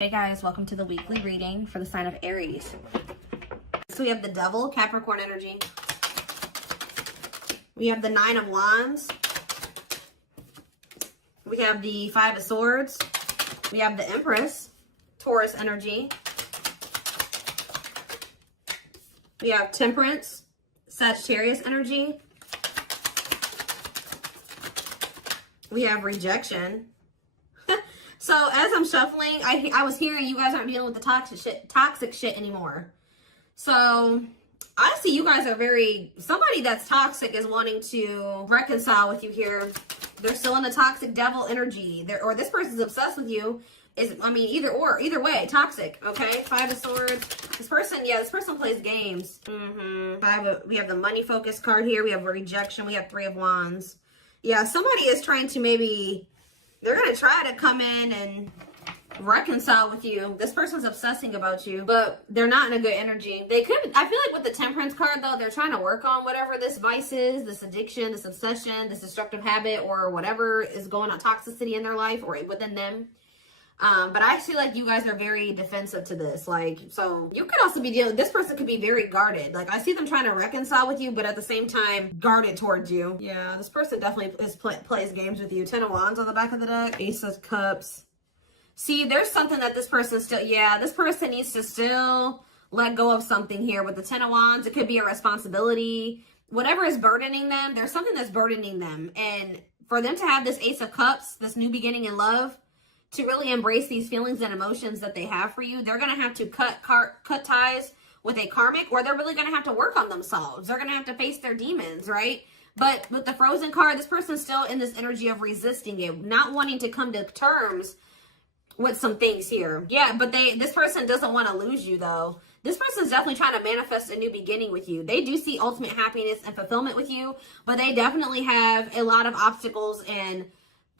Hey guys, welcome to the weekly reading for the sign of Aries. So we have the Devil, Capricorn energy. We have the Nine of Wands. We have the Five of Swords. We have the Empress, Taurus energy. We have Temperance, Sagittarius energy. We have Rejection. So as I'm shuffling, I was hearing you guys aren't dealing with the toxic shit anymore. So honestly, you guys are somebody that's toxic is wanting to reconcile with you here. They're still in the toxic devil energy. Or this person's obsessed with you. Either way, toxic. Okay, Five of Swords. This person plays games. We have the money focus card here. We have Rejection. We have Three of Wands. Yeah, somebody is trying to they're going to try to come in and reconcile with you. This person's obsessing about you, but they're not in a good energy. I feel like with the Temperance card, though, they're trying to work on whatever this vice is, this addiction, this obsession, this destructive habit, or whatever is going on, toxicity in their life or within them. But I feel like you guys are very defensive to this. So you could also be this person could be very guarded. I see them trying to reconcile with you, but at the same time, guarded towards you. Yeah, this person definitely plays games with you. Ten of Wands on the back of the deck. Ace of Cups. See, there's something that this person this person needs to still let go of something here. With the Ten of Wands, it could be a responsibility. Whatever is burdening them, there's something that's burdening them. And for them to have this Ace of Cups, this new beginning in love, to really embrace these feelings and emotions that they have for you, they're going to have to cut ties with a karmic, or they're really going to have to work on themselves. They're going to have to face their demons, right? But with the Frozen card, this person's still in this energy of resisting it, not wanting to come to terms with some things here. Yeah, but this person doesn't want to lose you, though. This person's definitely trying to manifest a new beginning with you. They do see ultimate happiness and fulfillment with you, but they definitely have a lot of obstacles and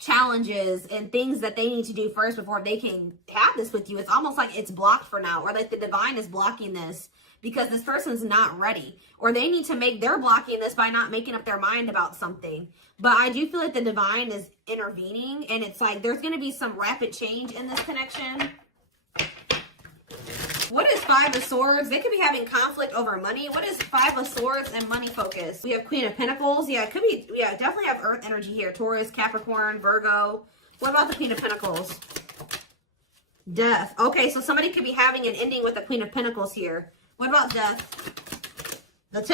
challenges and things that they need to do first before they can have this with you. It's almost like it's blocked for now, or like the divine is blocking this because this person's not ready, or they're blocking this by not making up their mind about something. But I do feel like the divine is intervening, and it's like there's going to be some rapid change in this connection. What is Five of Swords? They could be having conflict over money. What is Five of Swords and money focus? We have Queen of Pentacles. Yeah, it could be, definitely have Earth energy here. Taurus, Capricorn, Virgo. What about the Queen of Pentacles? Death. Okay, so somebody could be having an ending with the Queen of Pentacles here. What about death?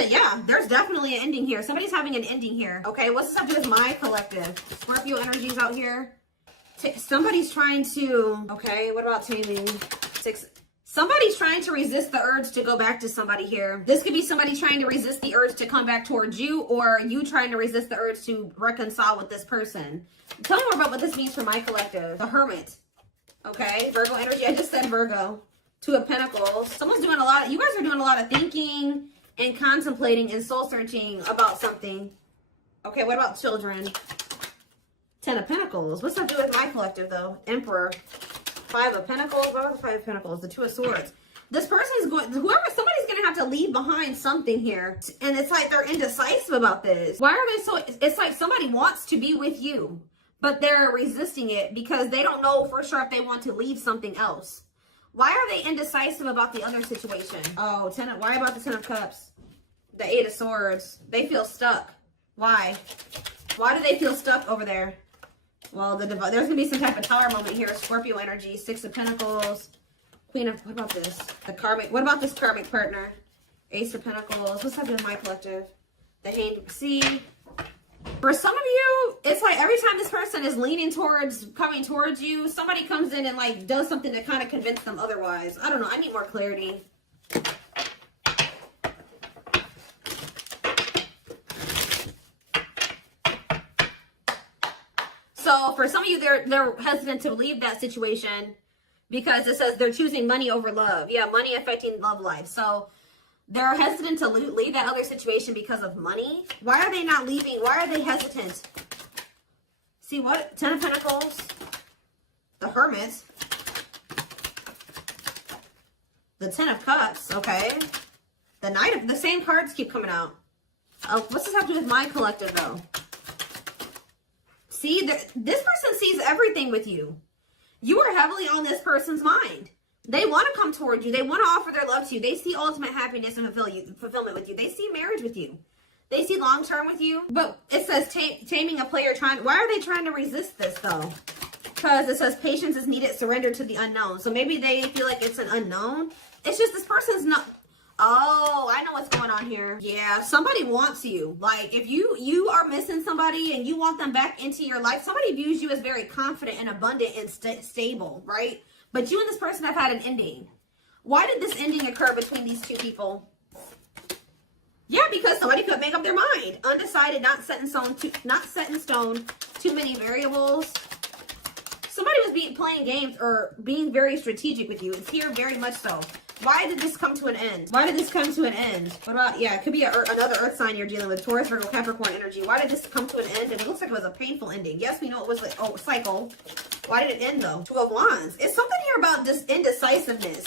Yeah, there's definitely an ending here. Somebody's having an ending here. Okay, what's this have to do with my collective? Scorpio energies out here. Somebody's trying to, okay, what about taming? Somebody's trying to resist the urge to go back to somebody here. This could be somebody trying to resist the urge to come back towards you, or you trying to resist the urge to reconcile with this person. Tell me more about what this means for my collective. The Hermit. Okay, Virgo energy. I just said Virgo. Two of Pentacles. You guys are doing a lot of thinking and contemplating and soul searching about something. Okay, what about children? Ten of Pentacles. What's that do with my collective, though? Emperor. Five of Pentacles. What about the Five of Pentacles? The Two of Swords. This person's somebody's going to have to leave behind something here. And it's like they're indecisive about this. Why are they it's like somebody wants to be with you, but they're resisting it because they don't know for sure if they want to leave something else. Why are they indecisive about the other situation? Oh, why about the Ten of Cups? The Eight of Swords. They feel stuck. Why? Why do they feel stuck over there? Well, there's going to be some type of tower moment here. Scorpio energy, Six of Pentacles, Queen of, what about this? The karmic, what about this karmic partner? Ace of Pentacles. What's happening with my collective? The Hanged. See, for some of you, it's like every time this person is coming towards you, somebody comes in and does something to kind of convince them otherwise. I don't know. I need more clarity. So for some of you, they're hesitant to leave that situation because it says they're choosing money over love. Yeah, money affecting love life. So they're hesitant to leave that other situation because of money. Why are they not leaving? Why are they hesitant? See what? Ten of Pentacles. The Hermit. The Ten of Cups. Okay. The same cards keep coming out. What's this have to do with my collective, though? See, this person sees everything with you. You are heavily on this person's mind. They want to come toward you. They want to offer their love to you. They see ultimate happiness and fulfillment with you. They see marriage with you. They see long-term with you. But it says taming a player trying... Why are they trying to resist this, though? Because it says patience is needed, surrender to the unknown. So maybe they feel like it's an unknown. It's just this person's not... Oh, I know what's going on here. Yeah, somebody wants you. Like, if you are missing somebody and you want them back into your life, somebody views you as very confident and abundant and stable, right? But you and this person have had an ending. Why did this ending occur between these two people? Yeah, because somebody could make up their mind. Undecided, not set in stone, too many variables. Somebody was playing games or being very strategic with you. It's here very much so. Why did this come to an end? Why did this come to an end? What about, yeah, it could be another earth sign you're dealing with. Taurus, Virgo, Capricorn energy. Why did this come to an end? And it looks like it was a painful ending. Yes, we know it was like, oh, cycle. Why did it end, though? Two of Wands. It's something here about this indecisiveness.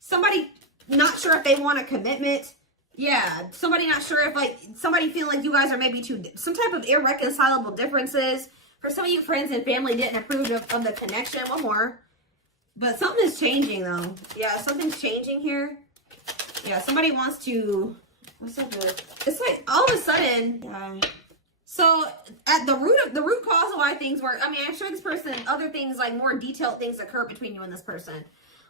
Somebody not sure if they want a commitment. Yeah, somebody not sure if, like, somebody feeling like you guys are maybe some type of irreconcilable differences. For some of you, friends and family didn't approve of the connection. One more. But something is changing, though. Yeah, something's changing here. Yeah, somebody wants to... What's up with... It's like, all of a sudden... Yeah. So, at the root cause of why things work... I mean, I'm sure this person... Other things, like more detailed things occur between you and this person.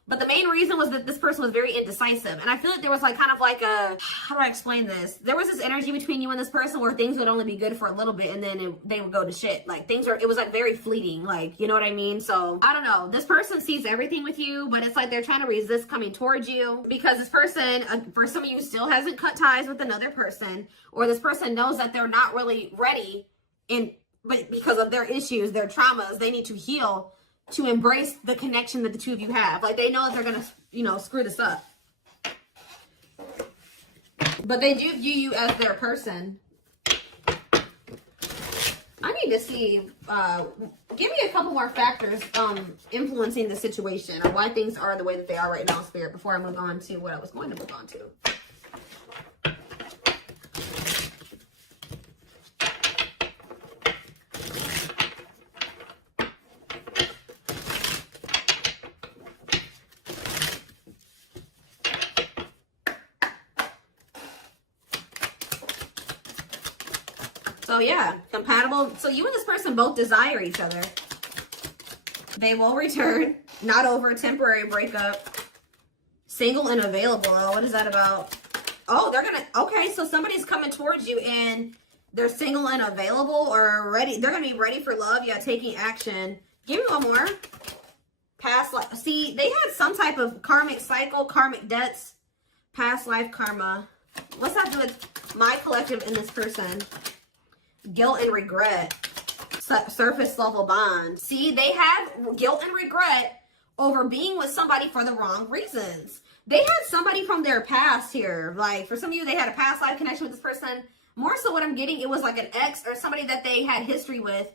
But the main reason was that this person was very indecisive. And I feel like there was like kind of like a... How do I explain this? There was this energy between you and this person where things would only be good for a little bit and then they would go to shit. Like it was like very fleeting. Like, you know what I mean? So, I don't know. This person sees everything with you, but it's like they're trying to resist coming towards you. Because this person, for some of you, still hasn't cut ties with another person. Or this person knows that they're not really ready. But because of their issues, their traumas, they need to heal to embrace the connection that the two of you have. Like, they know that they're going to, you know, screw this up. But they do view you as their person. I need to see, give me a couple more factors influencing the situation or why things are the way that they are right now, Spirit, before I move on to what I was going to move on to. So yeah, compatible. So you and this person both desire each other. They will return. Not over a temporary breakup. Single and available. Oh, what is that about? Oh, they're gonna... Okay, so somebody's coming towards you and they're single and available or ready. They're gonna be ready for love. Yeah, taking action. Give me one more. Past life. See, they had some type of karmic cycle, karmic debts, past life karma. What's that do with my collective and this person? Guilt and regret. Surface level bond. See, they have guilt and regret over being with somebody for the wrong reasons. They had somebody from their past here. Like, for some of you, they had a past life connection with this person. More so what I'm getting, it was like an ex or somebody that they had history with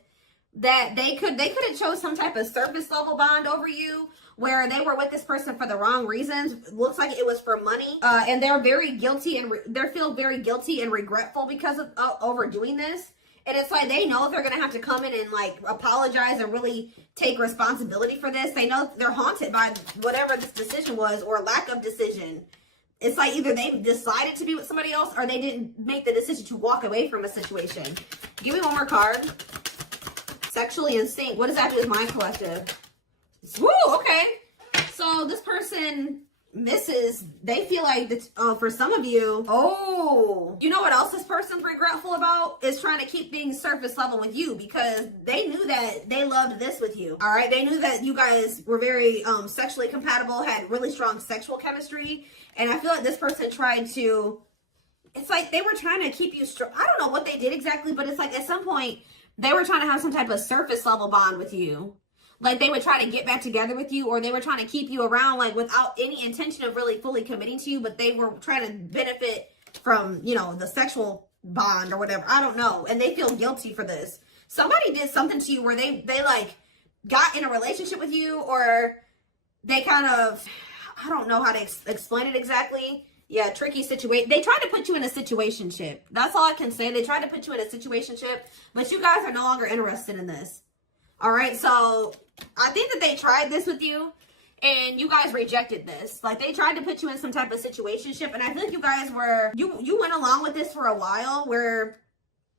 that they could have chose some type of surface level bond over you where they were with this person for the wrong reasons. Looks like it was for money. And they're very guilty and they feel very guilty and regretful because of overdoing this. And it's like they know they're going to have to come in and like apologize and really take responsibility for this. They know they're haunted by whatever this decision was or lack of decision. It's like either they decided to be with somebody else or they didn't make the decision to walk away from a situation. Give me one more card. Sexually in sync. What does that do with my collective? Woo, okay. So this person misses, they feel like that, for some of you, you know what else this person's regretful about? Is trying to keep things surface level with you because they knew that they loved this with you. All right. They knew that you guys were very sexually compatible, had really strong sexual chemistry. And I feel like this person tried to, it's like they were trying to keep you strong. I don't know what they did exactly, but it's like at some point they were trying to have some type of surface level bond with you. Like they would try to get back together with you or they were trying to keep you around like without any intention of really fully committing to you, but they were trying to benefit from, you know, the sexual bond or whatever. I don't know. And they feel guilty for this. Somebody did something to you where they like got in a relationship with you or they kind of, I don't know how to explain it exactly. Yeah, tricky situation. They tried to put you in a situationship. That's all I can say. They tried to put you in a situationship, but you guys are no longer interested in this. All right, so I think that they tried this with you and you guys rejected this. Like, they tried to put you in some type of situationship, and I feel like you guys were, you went along with this for a while where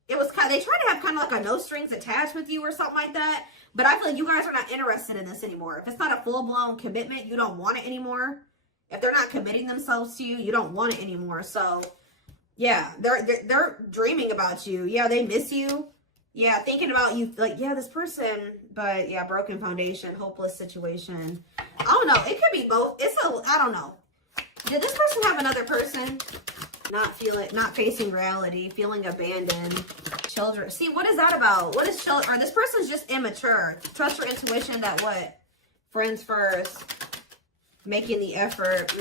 it was kind of, they tried to have kind of like a no strings attached with you or something like that. But I feel like you guys are not interested in this anymore. If it's not a full-blown commitment, you don't want it anymore. If they're not committing themselves to you, you don't want it anymore. So, yeah, they're dreaming about you. Yeah, they miss you. Yeah, thinking about you, like, yeah, this person, but yeah, broken foundation, hopeless situation. I don't know. It could be both. I don't know. Did this person have another person? Not facing reality, feeling abandoned, children. See, what is that about? What is children? Or this person's just immature. Trust your intuition that what? Friends first. Making the effort.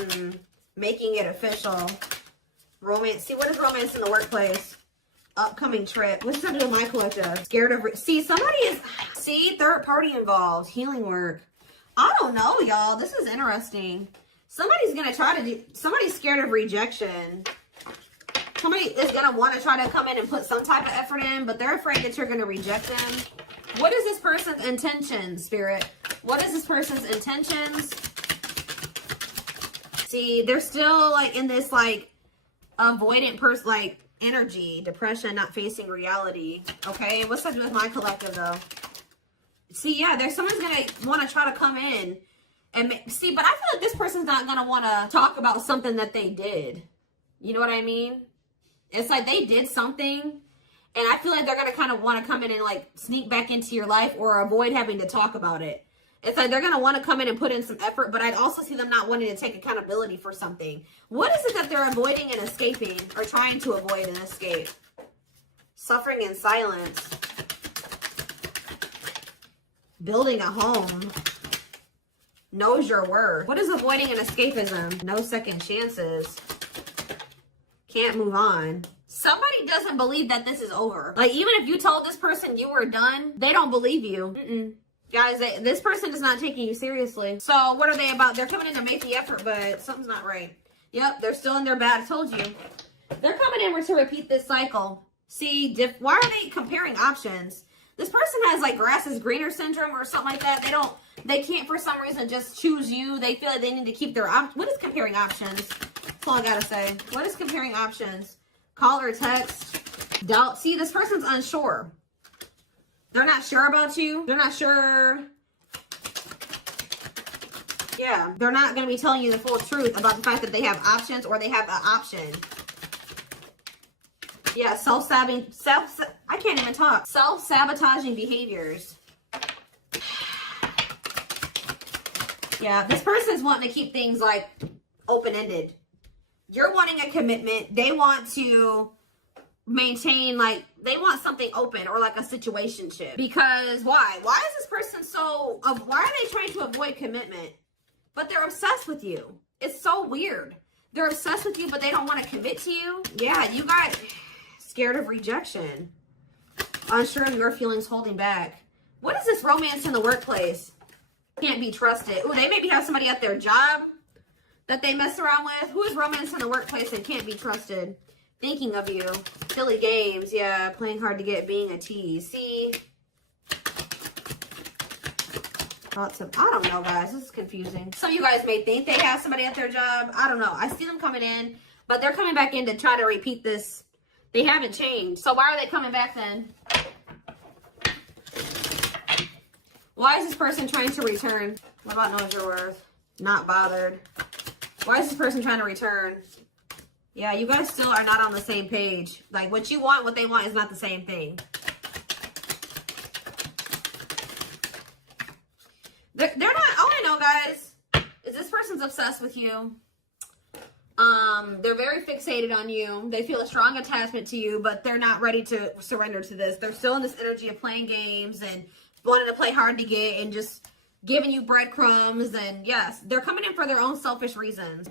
Making it official. Romance. See, what is romance in the workplace? Upcoming trip. What's that to do with my collective? Scared of... See, somebody is... See, third party involved. Healing work. I don't know, y'all. This is interesting. Somebody's going to try to do... Somebody's scared of rejection. Somebody is going to want to try to come in and put some type of effort in, but they're afraid that you're going to reject them. What is this person's intentions, Spirit? What is this person's intentions? See, they're still, like, in this, like, avoidant person, like, energy, depression, not facing reality. Okay, what's that do with my collective, though? See, yeah, there's someone's going to want to try to come in and see, but I feel like this person's not going to want to talk about something that they did. You know what I mean? It's like they did something, and I feel like they're going to kind of want to come in and, like, sneak back into your life or avoid having to talk about it. It's like they're going to want to come in and put in some effort, but I'd also see them not wanting to take accountability for something. What is it that they're avoiding and escaping, or trying to avoid and escape? Suffering in silence. Building a home. Knows your worth. What is avoiding and escapism? No second chances. Can't move on. Somebody doesn't believe that this is over. Like, even if you told this person you were done, they don't believe you. Guys, this person is not taking you seriously. So what are they about? They're coming in to make the effort, but something's not right. Yep, they're still in their bad. I told you. They're coming in to repeat this cycle. See, why are they comparing options? This person has, like, grass is greener syndrome or something like that. They can't for some reason just choose you. They feel like they need to keep their options. What is comparing options? That's all I gotta say. What is comparing options? Call or text. Doubt. See, this person's unsure. They're not sure about you. They're not sure. Yeah, they're not going to be telling you the full truth about the fact that they have options or they have an option. Yeah, I can't even talk. Self-sabotaging behaviors. Yeah, this person's wanting to keep things, like, open-ended. You're wanting a commitment. They want to maintain, like, they want something open or like a situationship. Because why? Why is this person why are they trying to avoid commitment? But they're obsessed with you. It's so weird. They're obsessed with you, but they don't want to commit to you. Yeah, you got scared of rejection. Unsure of your feelings, holding back. What is this romance in the workplace? Can't be trusted. Ooh, they maybe have somebody at their job that they mess around with. Who is romance in the workplace and can't be trusted? Thinking of you. Silly games. Yeah, playing hard to get, being a tease. See? I don't know, guys. This is confusing. Some of you guys may think they have somebody at their job. I don't know. I see them coming in, but they're coming back in to try to repeat this. They haven't changed. So why are they coming back then? Why is this person trying to return? What about knows your worth? Not bothered. Why is this person trying to return? Yeah, you guys still are not on the same page. Like, what you want, what they want is not the same thing. They're not, all I know, guys, is this person's obsessed with you. They're very fixated on you. They feel a strong attachment to you, but they're not ready to surrender to this. They're still in this energy of playing games and wanting to play hard to get and just giving you breadcrumbs. And yes, they're coming in for their own selfish reasons.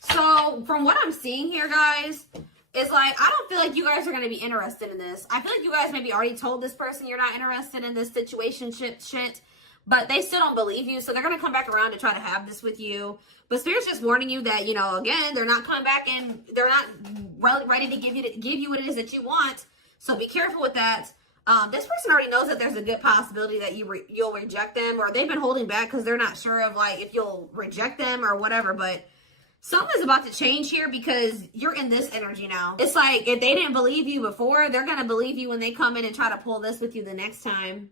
So from what I'm seeing here, guys, it's like, I don't feel like you guys are going to be interested in this. I feel like you guys maybe already told this person you're not interested in this situationship shit. but they still don't believe you. So they're going to come back around to try to have this with you. But Spirit's just warning you that, you know, again, they're not coming back and they're not ready to give you what it is that you want. So be careful with that. This person already knows that there's a good possibility that you'll reject them, or they've been holding back because they're not sure of like if you'll reject them or whatever. But something's about to change here because you're in this energy now. It's like if they didn't believe you before, they're going to believe you when they come in and try to pull this with you the next time.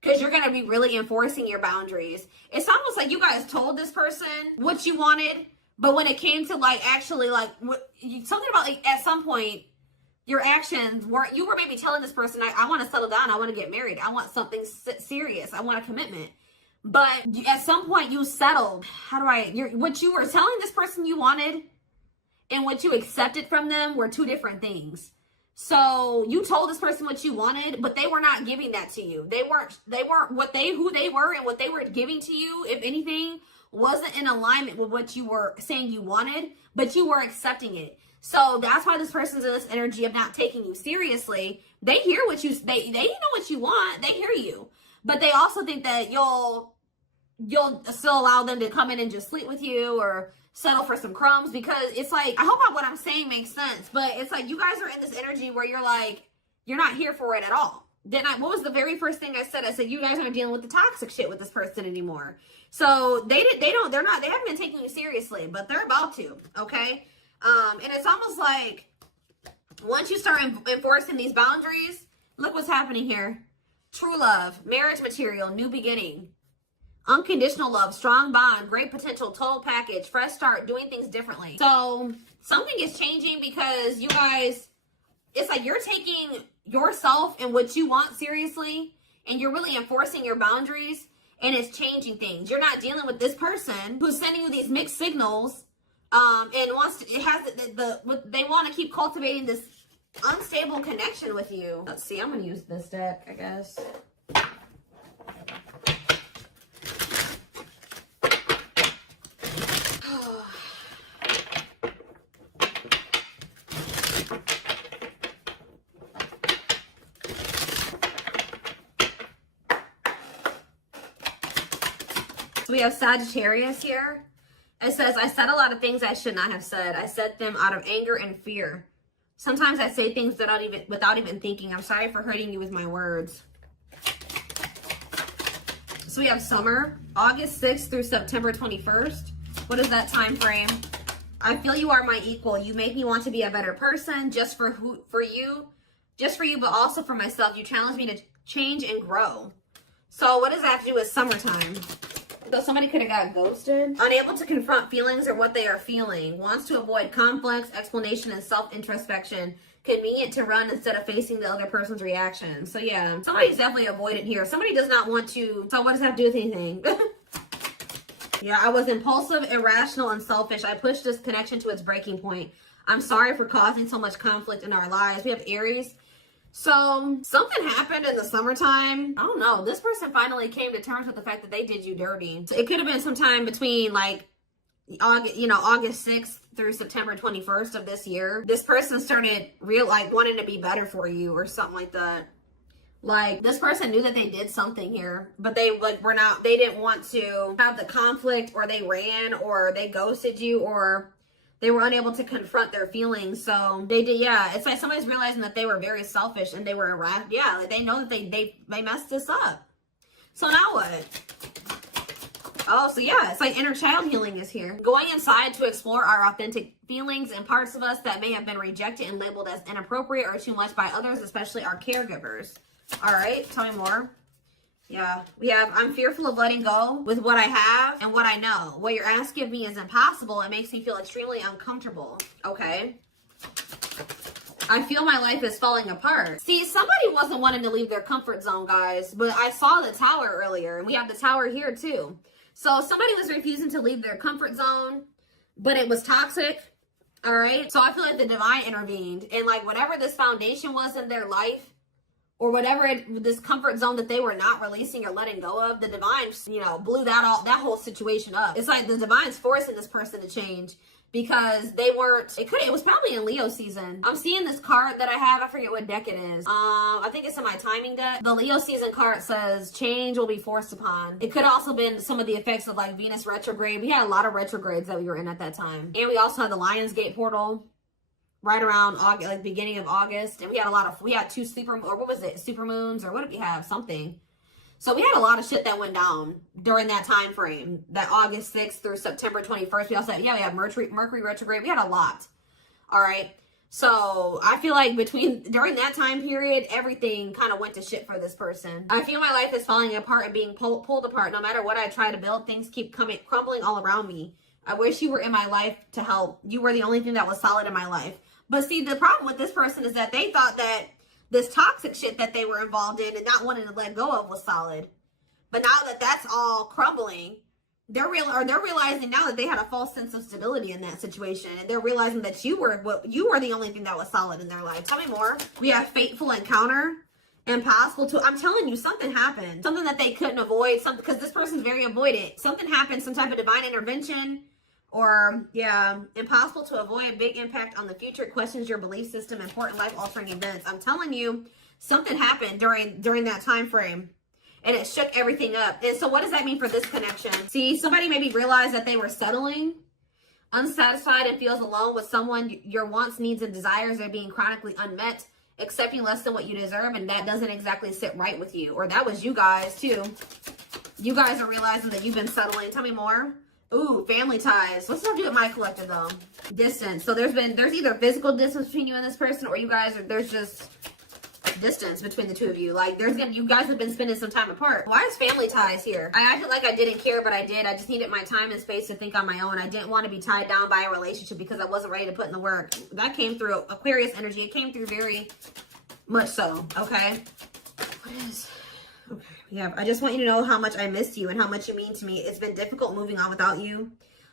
Because you're going to be really enforcing your boundaries. It's almost like you guys told this person what you wanted. But when it came to like actually like something about like at some point, your actions weren't, you were maybe telling this person, I want to settle down. I want to get married. I want something serious. I want a commitment. But at some point you settled. What you were telling this person you wanted and what you accepted from them were two different things. So you told this person what you wanted, but they were not giving that to you. They weren't who they were, and what they were giving to you, if anything, wasn't in alignment with what you were saying you wanted, but you were accepting it. So that's why this person's in this energy of not taking you seriously. They hear what they know what you want. They hear you, but they also think that you'll still allow them to come in and just sleep with you or settle for some crumbs, because it's like, I hope what I'm saying makes sense, but it's like you guys are in this energy where you're like, you're not here for it at all. What was the very first thing I said? I said, you guys aren't dealing with the toxic shit with this person anymore. So they haven't been taking you seriously, but they're about to, okay? And it's almost like once you start enforcing these boundaries, look what's happening here. True love, marriage material, new beginning. Unconditional love, strong bond, great potential, total package, fresh start, doing things differently. So something is changing because you guys, it's like you're taking yourself and what you want seriously, and you're really enforcing your boundaries, and it's changing things. You're not dealing with this person who's sending you these mixed signals, and they want to keep cultivating this unstable connection with you. Let's see, I'm going to use this deck, I guess. So we have Sagittarius here. It says, I said a lot of things I should not have said. I said them out of anger and fear. Sometimes I say things without even thinking. I'm sorry for hurting you with my words. So we have summer, August 6th through September 21st. What is that time frame? I feel you are my equal. You make me want to be a better person just for you, but also for myself. You challenge me to change and grow. So what does that have to do with summertime? So somebody could have got ghosted. Unable to confront feelings or what they are feeling. Wants to avoid conflicts, explanation, and self-introspection. Convenient to run instead of facing the other person's reaction. So yeah, somebody's definitely avoidant here. Somebody does not want to. So what does that have to do with anything? Yeah, I was impulsive, irrational, and selfish. I pushed this connection to its breaking point. I'm sorry for causing so much conflict in our lives. We have Aries. So something happened in the summertime. I don't know. This person finally came to terms with the fact that they did you dirty. So it could have been sometime between like August 6th through September 21st of this year. This person started wanting to be better for you or something like that. Like this person knew that they did something here, but they didn't want to have the conflict, or they ran, or they ghosted you, or they were unable to confront their feelings. So they did, yeah. It's like somebody's realizing that they were very selfish and they were irrational. Yeah, like they know that they messed this up. So now what? Oh, so yeah, it's like inner child healing is here. Going inside to explore our authentic feelings and parts of us that may have been rejected and labeled as inappropriate or too much by others, especially our caregivers. All right, tell me more. Yeah, we have, I'm fearful of letting go with what I have and what I know. What you're asking of me is impossible. It makes me feel extremely uncomfortable. Okay. I feel my life is falling apart. See, somebody wasn't wanting to leave their comfort zone, guys, but I saw the tower earlier, and we have the tower here too. So somebody was refusing to leave their comfort zone, but it was toxic. All right. So I feel like the divine intervened, and like whatever this foundation was in their life, or whatever this comfort zone that they were not releasing or letting go of, the divine, blew that whole situation up. It's like the divine's forcing this person to change. because they weren't, it was probably in Leo season. I'm seeing this card that I have. I forget what deck it is. I think it's in my timing deck. The Leo season card says change will be forced upon. It could also been some of the effects of like Venus retrograde. We had a lot of retrogrades that we were in at that time. And we also had the Lionsgate portal right around August, like beginning of August. And we had two super moons, or what did we have? Something. So we had a lot of shit that went down during that time frame, that August 6th through September 21st. We also had, we had Mercury retrograde. We had a lot. All right. So I feel like during that time period, everything kind of went to shit for this person. I feel my life is falling apart and being pulled apart. No matter what I try to build, things keep crumbling all around me. I wish you were in my life to help. You were the only thing that was solid in my life. But see, the problem with this person is that they thought that this toxic shit that they were involved in and not wanting to let go of was solid. But now that that's all crumbling, they're realizing now that they had a false sense of stability in that situation. And they're realizing that you were the only thing that was solid in their life. Tell me more. We have fateful encounter, impossible to, I'm telling you, something happened. Something that they couldn't avoid, something, because this person's very avoidant. Something happened, some type of divine intervention. Or, yeah, impossible to avoid, big impact on the future, questions your belief system, important life-altering events. I'm telling you, something happened during that time frame, and it shook everything up. And so what does that mean for this connection? See, somebody maybe realized that they were settling, unsatisfied, and feels alone with someone. Your wants, needs, and desires are being chronically unmet, accepting less than what you deserve, and that doesn't exactly sit right with you. Or that was you guys, too. You guys are realizing that you've been settling. Tell me more. Ooh, family ties. What's that do with my collective though? Distance. So there's either physical distance between you and this person, or there's just distance between the two of you. Like you guys have been spending some time apart. Why is family ties here? I acted like I didn't care, but I did. I just needed my time and space to think on my own. I didn't want to be tied down by a relationship because I wasn't ready to put in the work. That came through Aquarius energy. It came through very much so. Okay. What is... Okay. Yeah, I just want you to know how much I miss you and how much you mean to me. It's been difficult moving on without you,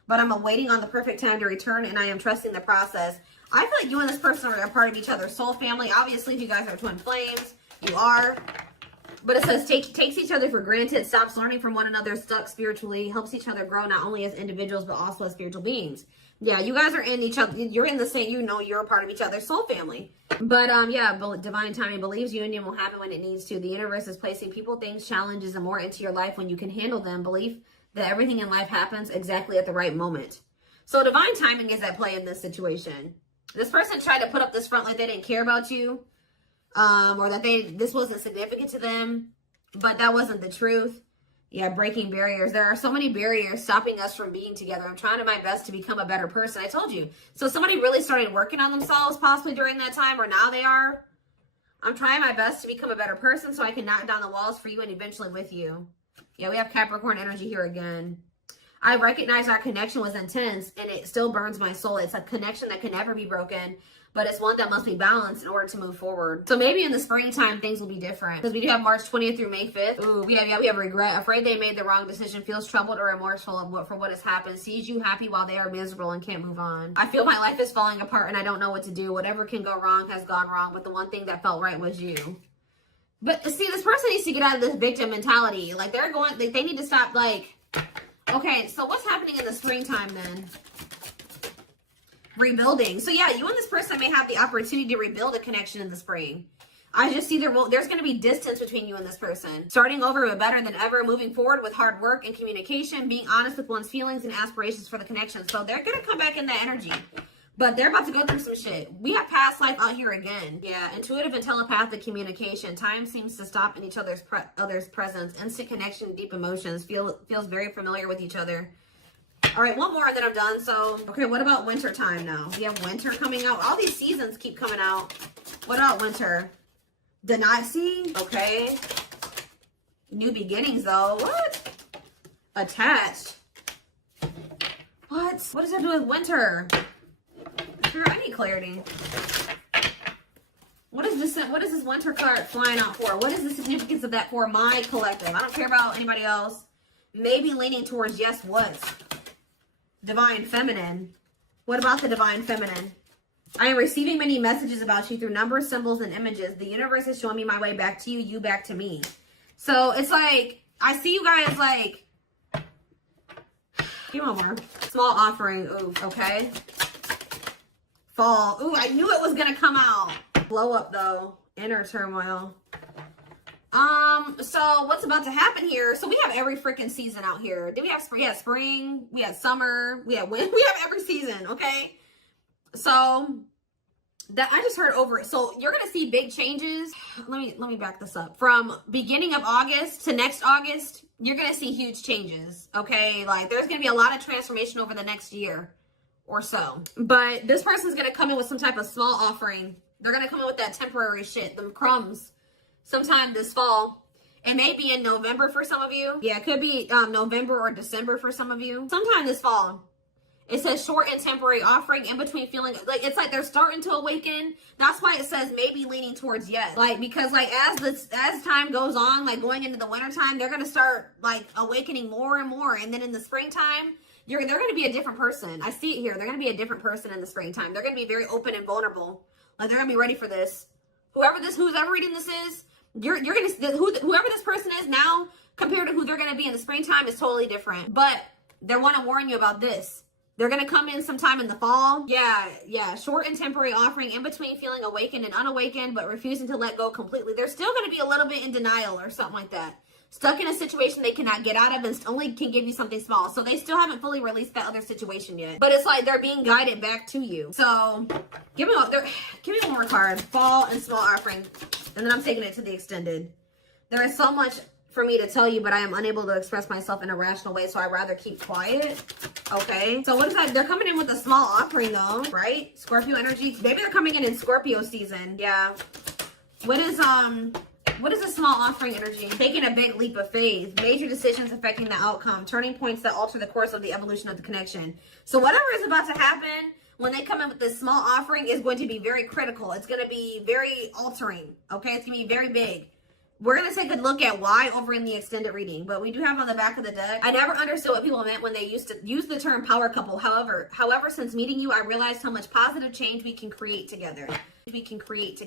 but I'm awaiting on the perfect time to return, and I am trusting the process. I feel like you and this person are a part of each other's soul family. Obviously, if you guys are twin flames, you are. But it says takes each other for granted, stops learning from one another, stuck spiritually, helps each other grow not only as individuals, but also as spiritual beings. Yeah, you guys are in each other. You're in the same, you're a part of each other's soul family. But yeah, divine timing believes union will happen when it needs to. The universe is placing people, things, challenges, and more into your life when you can handle them. Believe that everything in life happens exactly at the right moment. So divine timing is at play in this situation. This person tried to put up this front like they didn't care about you, or that this wasn't significant to them, but that wasn't the truth. Yeah, breaking barriers. There are so many barriers stopping us from being together. I'm trying my best to become a better person. I told you. So somebody really started working on themselves possibly during that time, or now they are. I'm trying my best to become a better person so I can knock down the walls for you and eventually with you. Yeah, we have Capricorn energy here again. I recognize our connection was intense and it still burns my soul. It's a connection that can never be broken, but it's one that must be balanced in order to move forward. So maybe in the springtime, things will be different. Because we do have March 20th through May 5th. Ooh, we have regret. Afraid they made the wrong decision. Feels troubled or remorseful for what has happened. Sees you happy while they are miserable and can't move on. I feel my life is falling apart and I don't know what to do. Whatever can go wrong has gone wrong. But the one thing that felt right was you. But see, this person needs to get out of this victim mentality. Like they need to stop okay, so what's happening in the springtime then? Rebuilding. So yeah, you and this person may have the opportunity to rebuild a connection in the spring. I just see there's going to be distance between you and this person. Starting over but better than ever, moving forward with hard work and communication, being honest with one's feelings and aspirations for the connection. So they're going to come back in that energy. But they're about to go through some shit. We have past life out here again. Yeah, intuitive and telepathic communication. Time seems to stop in each other's presence. Instant connection, deep emotions. Feels very familiar with each other. All right, one more and then I'm done. So, okay, what about winter time now? We have winter coming out. All these seasons keep coming out. What about winter? See? Okay. New beginnings, though. What? Attached. What? What does that do with winter? I need clarity. What is this winter card flying out for? What is the significance of that for my collective? I don't care about anybody else. Maybe leaning towards yes, what? Divine feminine. What about the divine feminine? I am receiving many messages about you through numbers, symbols, and images. The universe is showing me my way back to you, you back to me. So it's like, I see you guys Give me one more. Small offering. Ooh, okay. Fall. Ooh, I knew it was gonna come out. Blow up though. Inner turmoil. So what's about to happen here? So we have every freaking season out here. Did we have spring? We had spring, we had summer, we had winter, we have every season, okay? So that I just heard over it. So you're gonna see big changes. Let me back this up. From beginning of August to next August, you're gonna see huge changes. Okay, like there's gonna be a lot of transformation over the next year or so. But this person's gonna come in with some type of small offering. They're gonna come in with that temporary shit, them crumbs, sometime this fall. It may be in November for some of you. Yeah, it could be November or December for some of you. Sometime this fall. It says short and temporary offering in between feeling like it's like they're starting to awaken. That's why it says maybe leaning towards yes. Like because like as time goes on, like going into the winter time, they're gonna start like awakening more and more. And then in the springtime, they're gonna be a different person. I see it here. They're gonna be a different person in the springtime. They're gonna be very open and vulnerable. Like they're gonna be ready for this. Who's ever reading this is, you're gonna whoever this person is now compared to who they're gonna be in the springtime is totally different. But they want to warn you about this. They're going to come in sometime in the fall. Yeah. Short and temporary offering in between feeling awakened and unawakened, but refusing to let go completely. They're still going to be a little bit in denial or something like that. Stuck in a situation they cannot get out of and only can give you something small. So they still haven't fully released that other situation yet. But it's like they're being guided back to you. So give me one more card. Fall and small offering. And then I'm taking it to the extended. There is so much for me to tell you, but I am unable to express myself in a rational way, so I'd rather keep quiet. Okay, so what is that? They're coming in with a small offering though, right? Scorpio energy. Maybe they're coming in Scorpio season. Yeah. What is a small offering energy? Taking a big leap of faith. Major decisions affecting the outcome. Turning points that alter the course of the evolution of the connection. So whatever is about to happen when they come in with this small offering is going to be very critical. It's going to be very altering. Okay, it's going to be very big. We're going to take a look at why over in the extended reading, but we do have on the back of the deck. I never understood what people meant when they used to use the term power couple. However, since meeting you, I realized how much positive change we can create together. We can create.